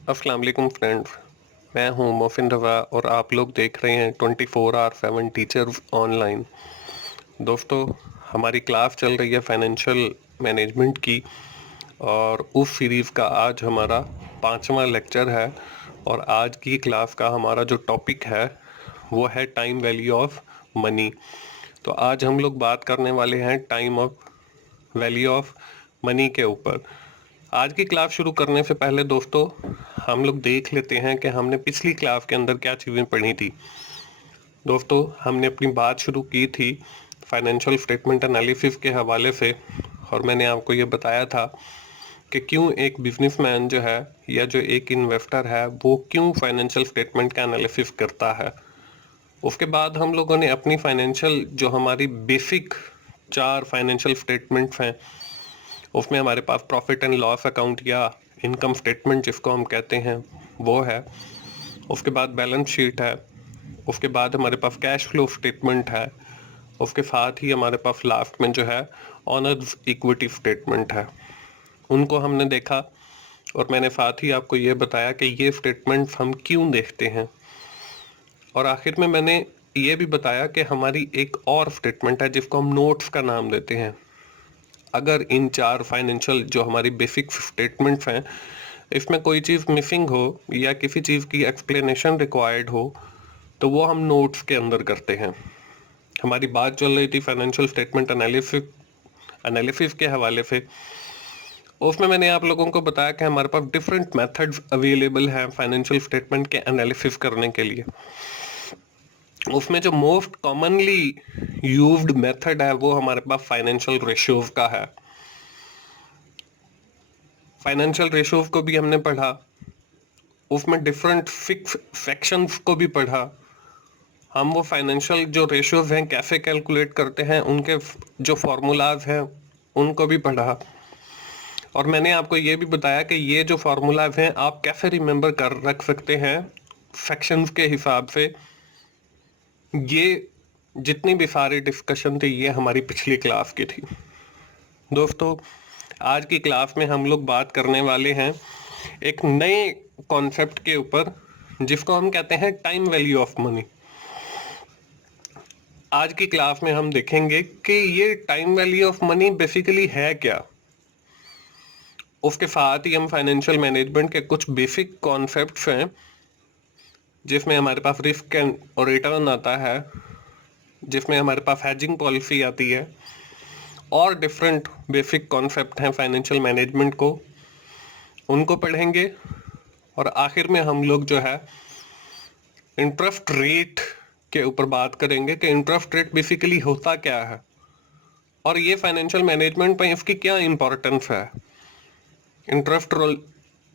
अस्सलाम वालेकुम फ्रेंड्स। मैं हूं मोहसिन रज़ा और आप लोग देख रहे हैं 24/7 टीचर्स ऑनलाइन। दोस्तों, हमारी क्लास चल रही है फाइनेंशियल मैनेजमेंट की और उस सीरीज़ का आज हमारा 5वां लेक्चर है। और आज की क्लास का हमारा जो टॉपिक है वो है टाइम वैल्यू ऑफ मनी। तो आज हम लोग बात करने वाले हैं time of value of money के ऊपर। आज की क्लास शुरू करने से पहले दोस्तों हम लोग देख लेते हैं कि हमने पिछली क्लास के अंदर क्या चीज़ें पढ़ी थी। दोस्तों, हमने अपनी बात शुरू की थी फाइनेंशियल स्टेटमेंट एनालिसिस के हवाले से और मैंने आपको ये बताया था कि क्यों एक बिजनेसमैन जो है या जो एक इन्वेस्टर है वो क्यों फाइनेंशियल स्टेटमेंट का एनालिसिस करता है। उसके बाद हम लोगों ने अपनी फाइनेंशियल जो हमारी बेसिक 4 फाइनेंशियल स्टेटमेंट्स हैं उसमें हमारे पास प्रॉफिट एंड लॉस अकाउंट या इनकम स्टेटमेंट जिसको हम कहते हैं वो है। उसके बाद बैलेंस शीट है। उसके बाद हमारे पास कैश फ्लो स्टेटमेंट है। उसके साथ ही हमारे पास लास्ट में जो है ऑनर्स इक्विटी स्टेटमेंट है। उनको हमने देखा और मैंने साथ ही आपको ये बताया कि ये स्टेटमेंट्स हम क्यों देखते हैं। और आखिर में मैंने ये भी बताया कि हमारी एक और स्टेटमेंट है जिसको हम नोट्स का नाम देते हैं। अगर इन 4 फाइनेंशियल जो हमारी बेसिक स्टेटमेंट्स हैं इसमें कोई चीज़ मिसिंग हो या किसी चीज़ की एक्सप्लेनेशन रिक्वायर्ड हो तो वो हम नोट्स के अंदर करते हैं। हमारी बात चल रही थी फाइनेंशियल स्टेटमेंट एनालिसिस के हवाले से। उसमें मैंने आप लोगों को बताया कि हमारे पास डिफरेंट मेथड्स अवेलेबल हैं फाइनेंशियल स्टेटमेंट के एनालिसिस करने के लिए। उसमें जो मोस्ट कॉमनली यूज्ड मेथड है वो हमारे पास फाइनेंशियल रेशियोज का है। फाइनेंशियल रेशियोज को भी हमने पढ़ा, उसमें डिफरेंट फिक्स सेक्शंस को भी पढ़ा। हम वो फाइनेंशियल जो रेशियोज हैं कैसे कैलकुलेट करते हैं उनके जो फार्मूलाज हैं उनको भी पढ़ा। और मैंने आपको ये भी बताया कि ये जो फार्मूलाज हैं आप कैसे रिमेंबर कर रख सकते हैं सेक्शंस के हिसाब से। ये जितनी भी सारी डिस्कशन थी ये हमारी पिछली क्लास की थी। दोस्तों, आज की क्लास में हम लोग बात करने वाले हैं एक नए कॉन्सेप्ट के ऊपर जिसको हम कहते हैं टाइम वैल्यू ऑफ मनी। आज की क्लास में हम देखेंगे कि ये time value of money basically है क्या। उसके साथ ही हम फाइनेंशियल मैनेजमेंट के कुछ बेसिक कॉन्सेप्ट्स हैं जिसमें हमारे पास रिस्क एंड और रिटर्न आता है, जिसमें हमारे पास हेजिंग पॉलिसी आती है और डिफरेंट बेसिक कॉन्सेप्ट हैं फाइनेंशियल मैनेजमेंट को, उनको पढ़ेंगे। और आखिर में हम लोग जो है इंटरेस्ट रेट के ऊपर बात करेंगे कि इंटरेस्ट रेट बेसिकली होता क्या है और ये फाइनेंशियल मैनेजमेंट में इसकी क्या इंपॉर्टेंस है। इंटरेस्ट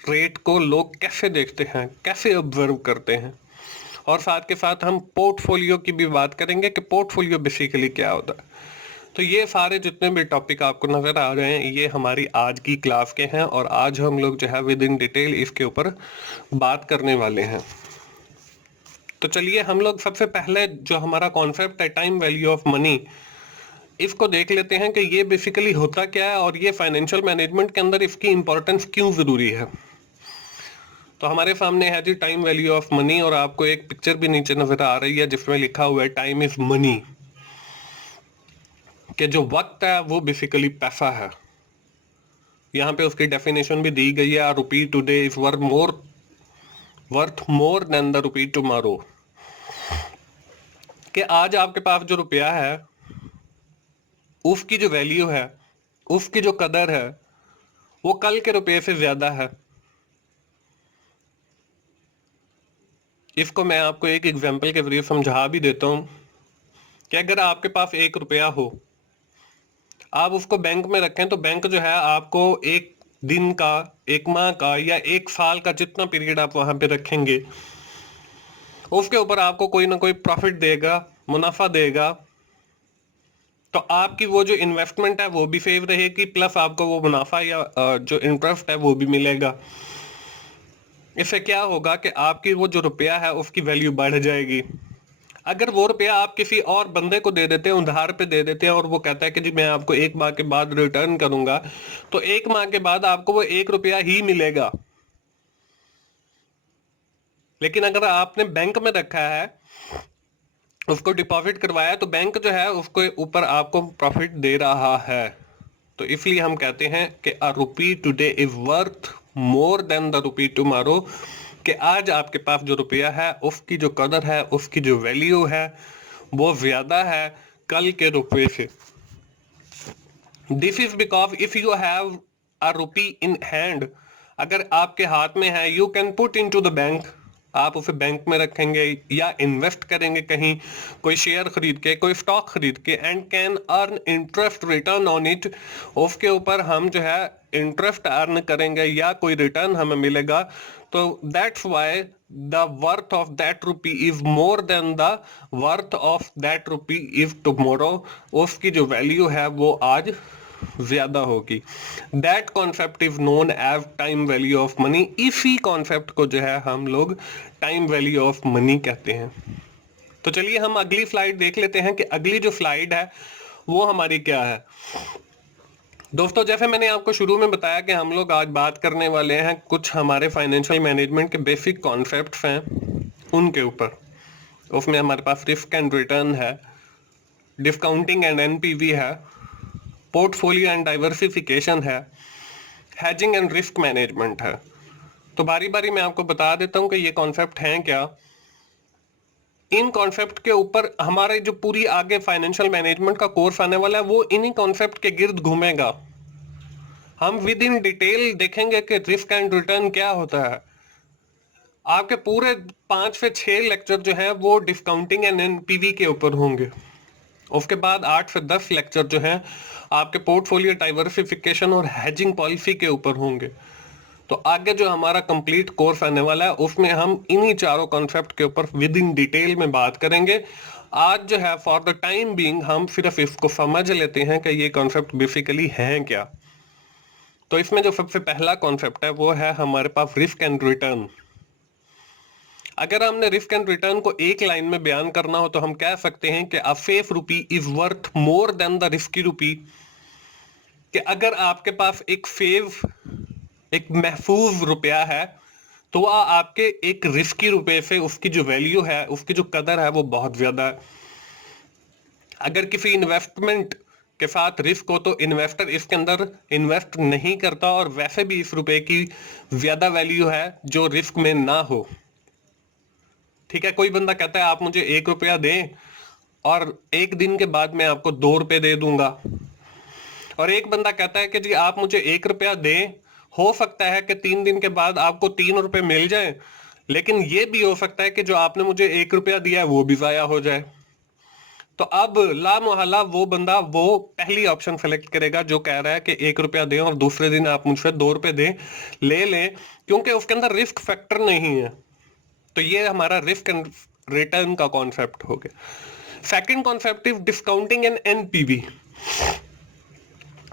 रेट को लोग कैसे देखते हैं, कैसे ऑब्जर्व करते हैं। और साथ के साथ हम पोर्टफोलियो की भी बात करेंगे कि पोर्टफोलियो बेसिकली क्या होता है। तो ये सारे जितने भी टॉपिक आपको नजर आ रहे हैं ये हमारी आज की क्लास के हैं और आज हम लोग जो है विद इन डिटेल इसके ऊपर बात करने वाले हैं। तो चलिए हम लोग सबसे पहले जो हमारा कॉन्सेप्ट है टाइम वैल्यू ऑफ मनी इसको देख लेते हैं कि ये बेसिकली होता क्या है और ये फाइनेंशियल मैनेजमेंट के अंदर इसकी इंपॉर्टेंस क्यों जरूरी है। तो हमारे सामने है जी टाइम वैल्यू ऑफ मनी और आपको एक पिक्चर भी नीचे नजर आ रही है जिसमें लिखा हुआ है टाइम इज मनी, कि जो वक्त है वो बेसिकली पैसा है। यहाँ पे उसकी डेफिनेशन भी दी गई है, rupee today is worth more than the rupee tomorrow. कि आज आपके पास जो रुपया है उसकी जो वैल्यू है, उसकी जो कदर है वो कल के रुपये से ज्यादा है। इसको मैं आपको एक एग्जांपल के जरिए समझा भी देता हूं कि अगर आपके पास 1 रुपया हो, आप उसको बैंक में रखें तो बैंक जो है आपको एक दिन का, एक माह का या एक साल का जितना पीरियड आप वहां पे रखेंगे उसके ऊपर आपको कोई ना कोई प्रॉफिट देगा, मुनाफा देगा। तो आपकी वो जो इन्वेस्टमेंट है वो भी सेव रहेगी प्लस आपको वो मुनाफा या जो इंटरेस्ट है वो भी मिलेगा। इससे क्या होगा कि आपकी वो जो रुपया है उसकी वैल्यू बढ़ जाएगी। अगर वो रुपया आप किसी और बंदे को दे देते हैं, उधार पे दे देते हैं और वो कहता है कि जी मैं आपको 1 माह के बाद रिटर्न करूंगा, तो 1 माह के बाद आपको वो 1 रुपया ही मिलेगा। लेकिन अगर आपने बैंक में रखा है, उसको डिपॉजिट करवाया, तो बैंक जो है उसको ऊपर आपको प्रॉफिट दे रहा है। तो इसलिए हम कहते हैं कि a rupee today is worth more than the rupee tomorrow, कि आज आपके पास जो रुपया है उसकी जो कदर है, उसकी जो वैल्यू है वो ज्यादा है कल के रुपये से। This is because if you have a rupee in hand, अगर आपके हाथ में है, you can put in to the bank, आप उसे बैंक में रखेंगे या इन्वेस्ट करेंगे कहीं, कोई शेयर खरीद के, कोई स्टॉक खरीद के, and can earn interest return on it, उसके ऊपर हम जो है इंटरेस्ट अर्न करेंगे या कोई रिटर्न हमें मिलेगा। तो that's why the worth of that rupee is more than the worth of that rupee is tomorrow, उसकी जो वैल्यू है वो आज ज्यादा होगी। That concept is known as time value of money. इसी कॉन्सेप्ट को जो है हम लोग टाइम वैल्यू ऑफ मनी कहते हैं। तो चलिए हम अगली स्लाइड देख लेते हैं कि अगली जो स्लाइड है वो हमारी क्या है। दोस्तों, जैसे मैंने आपको शुरू में बताया कि हम लोग आज बात करने वाले हैं कुछ हमारे फाइनेंशियल मैनेजमेंट के बेसिक कॉन्सेप्ट्स हैं उनके ऊपर। उसमें हमारे पास रिस्क एंड रिटर्न है, डिस्काउंटिंग एंड एनपीवी है, पोर्टफोलियो एंड डाइवर्सिफिकेशन है, हैजिंग एंड रिस्क मैनेजमेंट है। तो बारी बारी मैं आपको बता देता हूं कि ये कॉन्सेप्ट हैं क्या। इन कॉन्सेप्ट के ऊपर हमारे जो पूरी आगे फाइनेंशियल मैनेजमेंट का कोर्स आने वाला है वो इन्हीं कॉन्सेप्ट के गिर्द घूमेगा। हम विद इन डिटेल देखेंगे कि रिस्क एंड रिटर्न क्या होता है। आपके पूरे 5 से 6 लेक्चर जो है वो डिस्काउंटिंग एंड एनपीवी के ऊपर होंगे। उसके बाद 8 से 10 लेक्चर जो हैं आपके पोर्टफोलियो डाइवर्सिफिकेशन और हेजिंग पॉलिसी के ऊपर होंगे। तो आगे जो हमारा कंप्लीट कोर्स आने वाला है उसमें हम इन्हीं चारों कॉन्सेप्ट के ऊपर विद इन डिटेल में बात करेंगे। आज जो है फॉर द टाइम बीइंग हम सिर्फ इसको समझ लेते हैं कि ये कॉन्सेप्ट बेसिकली हैं क्या। तो इसमें जो सबसे पहला कॉन्सेप्ट है वो है हमारे पास रिस्क एंड रिटर्न। अगर हमने रिस्क एंड रिटर्न को एक लाइन में बयान करना हो तो हम कह सकते हैं कि a safe rupee is worth more than the risky rupee. कि अगर आपके पास एक महफूज रुपया है तो वह आपके एक रिस्की रुपए से उसकी जो वैल्यू है, उसकी जो कदर है वो बहुत ज्यादा है। अगर किसी इन्वेस्टमेंट के साथ रिस्क हो तो इन्वेस्टर इसके अंदर इन्वेस्ट नहीं करता और वैसे भी इस रुपए की ज्यादा वैल्यू है जो रिस्क में ना हो। ठीक है, कोई बंदा कहता है आप मुझे 1 रुपया दें और 1 दिन के बाद मैं आपको 2 रुपए दे दूंगा, और एक बंदा कहता है कि जी आप मुझे 1 रुपया दें, हो सकता है कि 3 दिन के बाद आपको 3 रुपए मिल जाए, लेकिन ये भी हो सकता है कि जो आपने मुझे 1 रुपया दिया है वो भी जाया हो जाए। तो अब ला मोहल्ला वो बंदा वो पहली ऑप्शन सेलेक्ट करेगा जो कह रहा है कि 1 रुपया दें और दूसरे दिन आप मुझसे 2 रुपए दें, ले लें, क्योंकि उसके अंदर रिस्क फैक्टर नहीं है। तो ये हमारा रिस्क एंड रिटर्न का कॉन्सेप्ट हो गया। Second concept is discounting and NPV.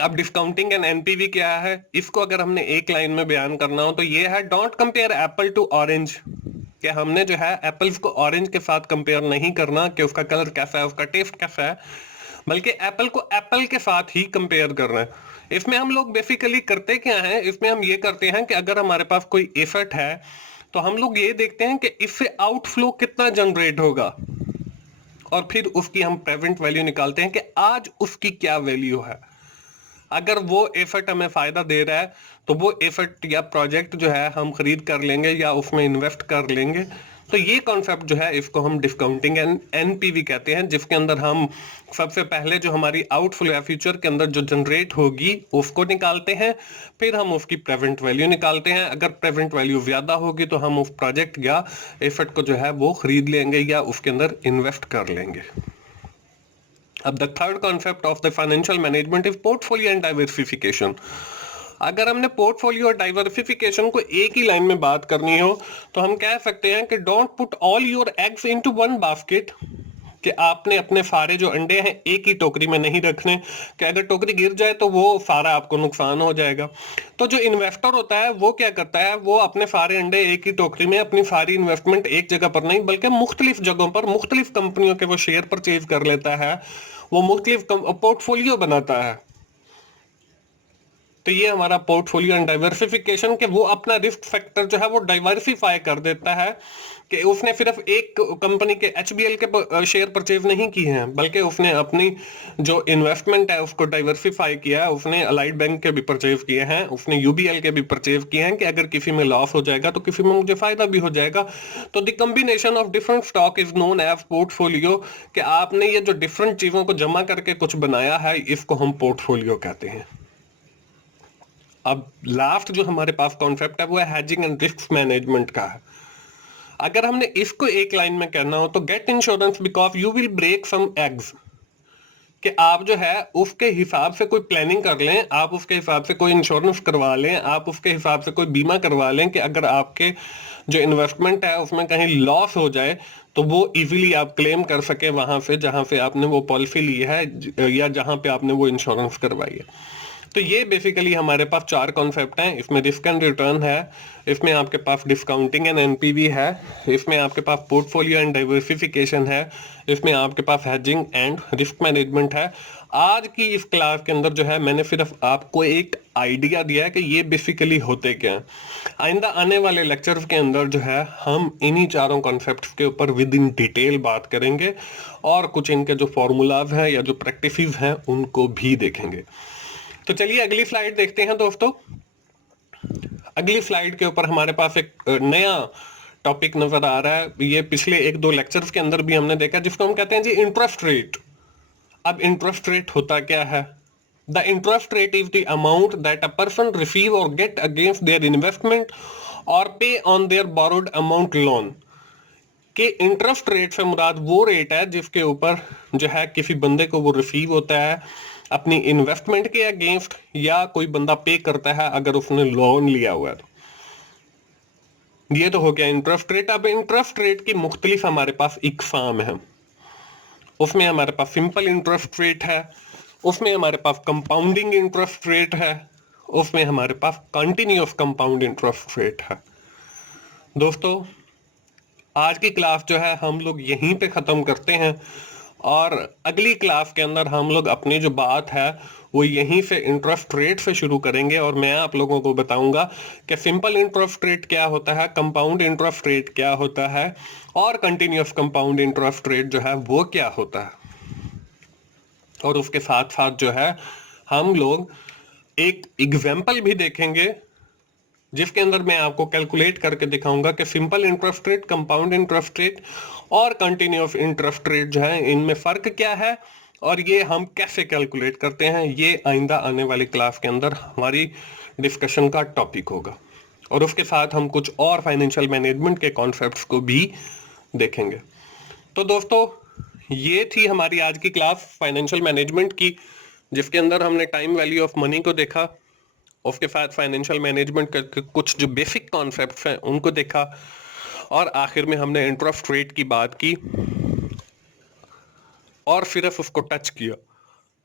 अब डिस्काउंटिंग एंड एनपीवी क्या है, इसको अगर हमने एक लाइन में बयान करना हो तो ये है don't compare apple to orange. कि हमने जो है एप्पल्स को ऑरेंज के साथ कंपेयर नहीं करना कि उसका कलर कैसा है, उसका टेस्ट कैसा है, बल्कि एप्पल को एप्पल के साथ ही कंपेयर करना है। इसमें हम लोग बेसिकली करते क्या है, इसमें हम ये करते हैं कि अगर हमारे पास कोई एसेट है तो हम लोग ये देखते हैं कि इससे आउटफ्लो कितना जनरेट होगा और फिर उसकी हम प्रेजेंट वैल्यू निकालते हैं कि आज उसकी क्या वैल्यू है। अगर वो एफर्ट हमें फायदा दे रहा है तो वो एफर्ट या प्रोजेक्ट जो है हम खरीद कर लेंगे या उसमें इन्वेस्ट कर लेंगे। तो ये कॉन्सेप्ट जो है इसको हम डिस्काउंटिंग एंड एनपीवी कहते हैं, जिसके अंदर हम सबसे पहले जो हमारी आउटफ्लो या फ्यूचर के अंदर जो जनरेट होगी उसको निकालते हैं, फिर हम उसकी प्रेजेंट वैल्यू निकालते हैं। अगर प्रेजेंट वैल्यू ज्यादा होगी तो हम उस प्रोजेक्ट या एफर्ट को जो है वो खरीद लेंगे या उसके अंदर इन्वेस्ट कर लेंगे। अब the third concept of the financial management is portfolio and diversification. अगर हमने पोर्टफोलियो और डाइवर्सिफिकेशन को एक ही लाइन में बात करनी हो तो हम कह सकते हैं कि don't put all your eggs into one basket. कि आपने अपने सारे जो अंडे हैं एक ही टोकरी में नहीं रखने, कि अगर टोकरी गिर जाए तो वो सारा आपको नुकसान हो जाएगा। तो जो इन्वेस्टर होता है वो क्या करता है, वो अपने सारे अंडे एक ही टोकरी में, अपनी सारी इन्वेस्टमेंट एक जगह पर नहीं बल्कि मुख्तलिफ जगहों पर मुख्तलिफ कंपनियों के वो शेयर परचेज कर लेता है, वो मुख्तलिफ पोर्टफोलियो बनाता है। तो ये हमारा पोर्टफोलियो एंड डाइवर्सिफिकेशन के वो अपना रिस्क फैक्टर जो है वो डाइवर्सिफाई कर देता है कि उसने सिर्फ एक कंपनी के एचबीएल के शेयर परचेज नहीं किए हैं, बल्कि उसने अपनी जो इन्वेस्टमेंट है उसको डाइवर्सिफाई किया है। उसने अलाइड बैंक के भी परचेज किए हैं, उसने यूबीएल के भी परचेज किए हैं कि अगर किसी में लॉस हो जाएगा तो किसी में मुझे फायदा भी हो जाएगा। तो the combination of different stock is known as portfolio, कि आपने ये जो डिफरेंट चीजों को जमा करके कुछ बनाया है इसको हम पोर्टफोलियो कहते हैं। अब लास्ट जो हमारे पास कॉन्सेप्ट है वो है हेजिंग एंड रिस्क मैनेजमेंट का है। अगर हमने इसको एक लाइन में कहना हो तो get insurance because you will break some eggs, कि आप जो है उसके हिसाब से कोई प्लानिंग कर लें, आप उसके हिसाब से कोई इंश्योरेंस करवा लें, आप उसके हिसाब से कोई बीमा करवा लें कि अगर आपके जो इन्वेस्टमेंट है उसमें कहीं लॉस हो जाए तो वो इजीली आप क्लेम कर सके वहां से जहां से आपने वो पॉलिसी ली है या जहां पे आपने वो इंश्योरेंस करवाई है। तो ये बेसिकली हमारे पास चार कॉन्सेप्ट हैं। इसमें रिस्क एंड रिटर्न है, इसमें आपके पास डिस्काउंटिंग एंड एनपीवी है, इसमें आपके पास पोर्टफोलियो एंड डाइवर्सिफिकेशन है, इसमें आपके पास हेजिंग एंड रिस्क मैनेजमेंट है। आज की इस क्लास के अंदर जो है मैंने सिर्फ आपको एक आइडिया दिया है कि ये बेसिकली होते क्या हैं। आइंदा आने वाले लेक्चर्स के अंदर जो है हम इन्हीं चारों कॉन्सेप्ट्स के ऊपर विद इन डिटेल बात करेंगे और कुछ इनके जो फॉर्मूलाज हैं या जो प्रैक्टिसेस हैं उनको भी देखेंगे। तो चलिए अगली स्लाइड देखते हैं दोस्तों। अगली स्लाइड के ऊपर हमारे पास एक नया टॉपिक नजर आ रहा है। ये पिछले एक दो लेक्चर्स के अंदर भी हमने देखा, जिसको हम कहते हैं जी इंटरेस्ट रेट। अब इंटरेस्ट रेट होता क्या है? The interest rate is the amount that a person receive और गेट अगेंस्ट देयर इन्वेस्टमेंट और पे on their borrowed amount loan. कि इंटरेस्ट रेट से मुराद वो रेट है जिसके ऊपर जो है किसी बंदे को वो रिसीव होता है अपनी इन्वेस्टमेंट के अगेंस्ट, या कोई बंदा पे करता है अगर उसने लोन लिया हुआ है तो। ये तो हो गया इंटरेस्ट रेट। अब इंटरेस्ट रेट की मुख्तलिफ हमारे पास इकसाम है। उसमें हमारे पास सिंपल इंटरेस्ट रेट है, उसमें हमारे पास कंपाउंडिंग इंटरेस्ट रेट है, उसमें हमारे पास कंटिन्यूअस कंपाउंड इंटरेस्ट रेट है। दोस्तों आज की क्लास जो है हम लोग यहीं पे ख़त्म करते हैं और अगली क्लास के अंदर हम लोग अपनी जो बात है वो यहीं से इंटरेस्ट रेट से शुरू करेंगे और मैं आप लोगों को बताऊंगा कि सिंपल इंटरेस्ट रेट क्या होता है, कंपाउंड इंटरेस्ट रेट क्या होता है और कंटिन्यूअस कंपाउंड इंटरेस्ट रेट जो है वो क्या होता है। और उसके साथ साथ जो है हम लोग एक एग्जाम्पल भी देखेंगे जिसके अंदर मैं आपको कैलकुलेट करके दिखाऊंगा कि simple interest rate, compound interest rate और कंटिन्यूअस इंटरेस्ट रेट जो है इनमें फर्क क्या है और ये हम कैसे कैलकुलेट करते हैं। ये आइंदा आने वाली क्लास के अंदर हमारी डिस्कशन का टॉपिक होगा और उसके साथ हम कुछ और फाइनेंशियल मैनेजमेंट के कॉन्सेप्ट्स को भी देखेंगे। तो दोस्तों ये थी हमारी आज की क्लास फाइनेंशियल मैनेजमेंट की, जिसके अंदर हमने टाइम वैल्यू ऑफ मनी को देखा, उसके साथ फाइनेंशियल मैनेजमेंट के कुछ जो बेसिक कॉन्सेप्ट्स हैं उनको देखा और आखिर में हमने इंटरेस्ट रेट की बात की और सिर्फ उसको टच किया।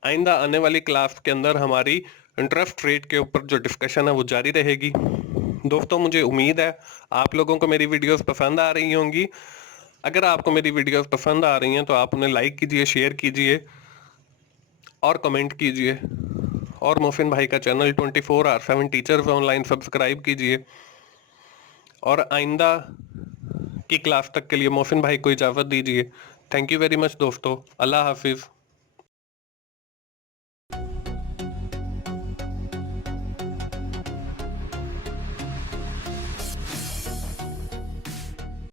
आइंदा आने वाली क्लास के अंदर हमारी इंटरेस्ट रेट के ऊपर जो डिस्कशन है वो जारी रहेगी। दोस्तों मुझे उम्मीद है आप लोगों को मेरी वीडियोस पसंद आ रही होंगी। अगर आपको मेरी वीडियोस पसंद आ रही हैं तो आप उन्हें लाइक कीजिए, शेयर कीजिए और कमेंट कीजिए और मोहसिन भाई का चैनल 24/7 टीचर्स ऑनलाइन सब्सक्राइब कीजिए। और आइंदा की क्लास तक के लिए मोहसिन भाई को इजाज़त दीजिए। थैंक यू वेरी मच दोस्तों। अल्लाह हाफिज़।